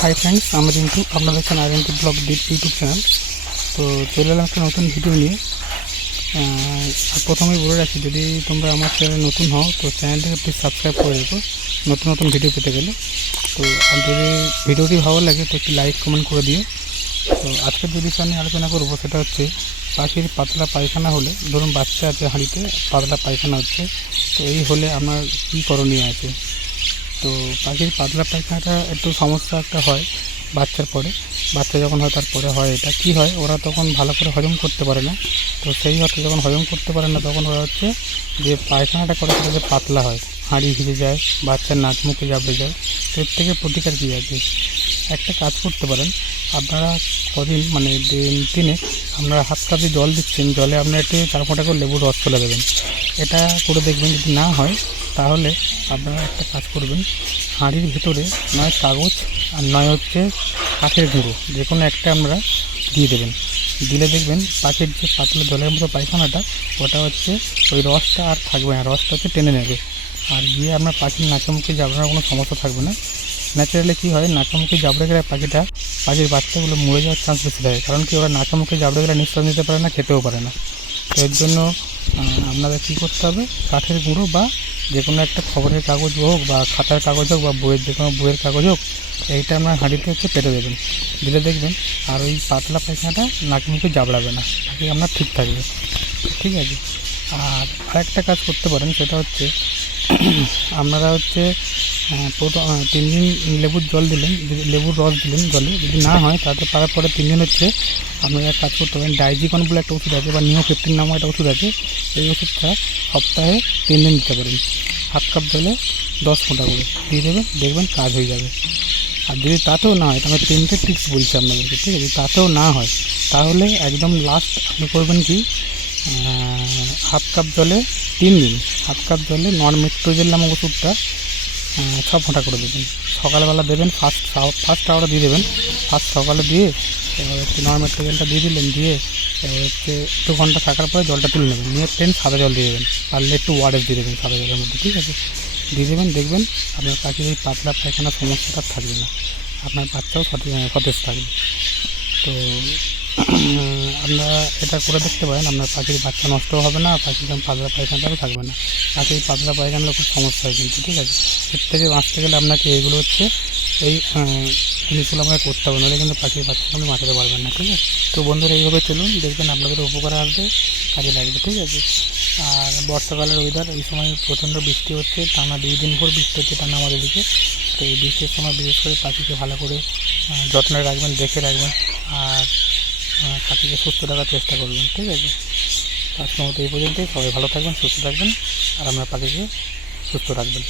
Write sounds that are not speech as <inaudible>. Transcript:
Hi friends আমরা কিন্তু আপনাদের দেখছেন identity blog deep YouTube channel তো চলে এলাম একটা নতুন ভিডিও নিয়ে। প্রথমেই বলে রাখি, যদি তোমরা আমার চ্যানেলে নতুন হও, তো চ্যানেলটাকে প্লিজ সাবস্ক্রাইব করে রেখো। নতুন নতুন ভিডিও পেতে গেলে। তো আর যদি ভিডিওটি ভালো লাগে, তো একটি লাইক কমেন্ট করে দিও। তো আজকে যে বিষয় নিয়ে আলোচনা করব, সেটা হচ্ছে পাখির পাতলা পায়খানা হলে, ধরুন বাচ্চা আছে হাঁড়িতে, পাতলা পায়খানা হচ্ছে, তো এই হলে আমার কী করণীয় আছে? তো পাখির পাতলা পায়খানাটা একটু সমস্যা একটা হয় বাচ্চার পরে। বাচ্চা যখন হয় তারপরে হয় এটা। কি হয়? ওরা তখন ভালো করে হজম করতে পারে না। তো সেই অর্থে যখন হজম করতে পারে না তখন ওরা হচ্ছে যে পায়খানাটা করে সেটা যে পাতলা হয়, হাঁড়ি ভিজে যায়, বাচ্চার নাক মুখে যাবে যায় তো এর থেকে প্রতিকার কী আছে? একটা কাজ করতে পারেন, আপনারা কদিন মানে দিন দিনে আপনারা হাত কাপে জল দিচ্ছেন, জলে আপনারা একটু চার ফোঁটা করে লেবুর রস চলে দেবেন। এটা করে দেখবেন যদি না হয় তাহলে আপনারা একটা কাজ করবেন, হাঁড়ির ভিতরে নয় কাগজ আর নয় হচ্ছে কাঠের গুঁড়ো, যে কোনো একটা আমরা দিয়ে দেবেন। দিলে দেখবেন পাখির যে পাতলা জলের মতো পায়খানাটা, ওটা হচ্ছে ওই রসটা আর থাকবে না, রসটা হচ্ছে টেনে নেবে। আর গিয়ে আপনার পাখির নাকে মুখে যাবড়ার কোনো সমস্যা থাকবে না। ন্যাচারালি কী হয় নাকে মুখে জাবড়ে গেলে পাখিটা, পাখির বাচ্চাগুলো মরে যাওয়ার চান্স বেশি থাকে। কারণ কি, ওরা নাকে মুখে জাবড়ে গেলে নিঃশ্বাস নিতে পারে না, খেতেও পারে না। এর জন্য আপনাদের কী করতে হবে, কাঠের গুঁড়ো বা যে কোনো একটা খবরের কাগজ হোক বা খাতার কাগজ হোক বা বইয়ের যে কোনো বইয়ের কাগজ হোক, এইটা আপনার হাঁড়িতে হচ্ছে পেটে দেবেন। দিলে দেখবেন আর ওই পাতলা পায়খানাটা নাক মুখে জাবড়াবে না পাখি আপনার ঠিক থাকবে। ঠিক আছে? আর আরেকটা কাজ করতে পারেন, সেটা হচ্ছে <clears throat> আপনারা হচ্ছে প্রথম তিন দিন লেবুর জল দিলেন লেবুর রস দিলেন জলে, যদি না হয়, তাতে পারার পরে তিন দিন হচ্ছে আপনারা এক কাজ করতে পারেন, ডাইজিকন বলে একটা ওষুধ আছে, বা নিও ফিফটিন নামে একটা ওষুধ আছে, এই ওষুধটা সপ্তাহে তিন দিন দিতে পারেন। হাফ কাপ জলে দশ ফোঁটা করে, দিয়ে দেবেন, দেখবেন কাজ হয়ে যাবে। আর যদি তাতেও না হয়, তাহলে তিনটে টিপস বলছি আপনাদেরকে, ঠিক আছে? তাতেও না হয়, তাহলে একদম লাস্ট আপনি করবেন কি হাফ কাপ জলে তিন দিন হাফ কাপ জলে নন মেট্রোজেল নামক ওষুধটা ছ ফোঁটা করে দেবেন। সকালবেলা দেবেন ফার্স্ট ফার্স্ট আওয়ারে দিয়ে দেবেন। ফার্স্ট সকালে দিয়ে, এবার হচ্ছে নন মেট্রোজেলটা দিয়ে দিলেন, দিয়ে এবার হচ্ছে দু ঘণ্টা থাকার পরে জলটা তুলে নেবেন। নিয়ে প্লেন সাদা জল দিয়ে দেবেন, পারলে একটু ওয়ারেস দিয়ে দেবেন সাদা জলের মধ্যে, ঠিক আছে? দিয়ে দেবেন, দেখবেন আপনার পাখির এই পাতলা পায়খানা সমস্যাটা থাকবে না। আপনার বাচ্চাও সতেজ থাকবে। তো <clears throat> আপনারা এটা করে দেখতে পারেন, আপনার পাখির বাচ্চা নষ্টও হবে না, পাখির যেমন পাতলা পায়খানাটাও থাকবে না। পাখির পাতলা পায়খানার খুব সমস্যা হয় কিন্তু, ঠিক আছে? এর থেকে বাঁচতে গেলে আপনাকে এইগুলো হচ্ছে, এই জিনিসগুলো আপনাকে করতে হবে, নাহলে কিন্তু পাখির বাচ্চা আপনি বাঁচাতে পারবেন না, ঠিক আছে? তো বন্ধুরা, এইভাবে চলুন, দেখবেন আপনাদের উপকারে আসবে, কাজে লাগবে, ঠিক আছে? আর বর্ষাকালের ওয়েদার এই সময় প্রচণ্ড বৃষ্টি হচ্ছে, টানা দুই দিন ভোর বৃষ্টি হচ্ছে টানা আমাদের দিকে। তো এই বৃষ্টির সময় বিশেষ করে পাখিকে ভালো করে যত্নে রাখবেন, দেখে রাখবেন। আর আহ, সুস্থ রাখার চেষ্টা করবেন ঠিক আছে? আজকের মতো এই পর্যন্তই। সবাই ভালো থাকবেন সুস্থ থাকবেন আর আমরা পাখিকে সুস্থ রাখবেন।